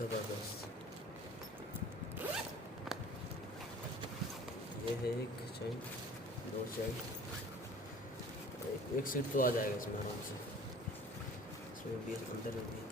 ज़बरदस्त। ये है एक चैन, दो चैन, एक सीट तो आ जाएगा इसमें आराम से। इसमें भी अंदर में भी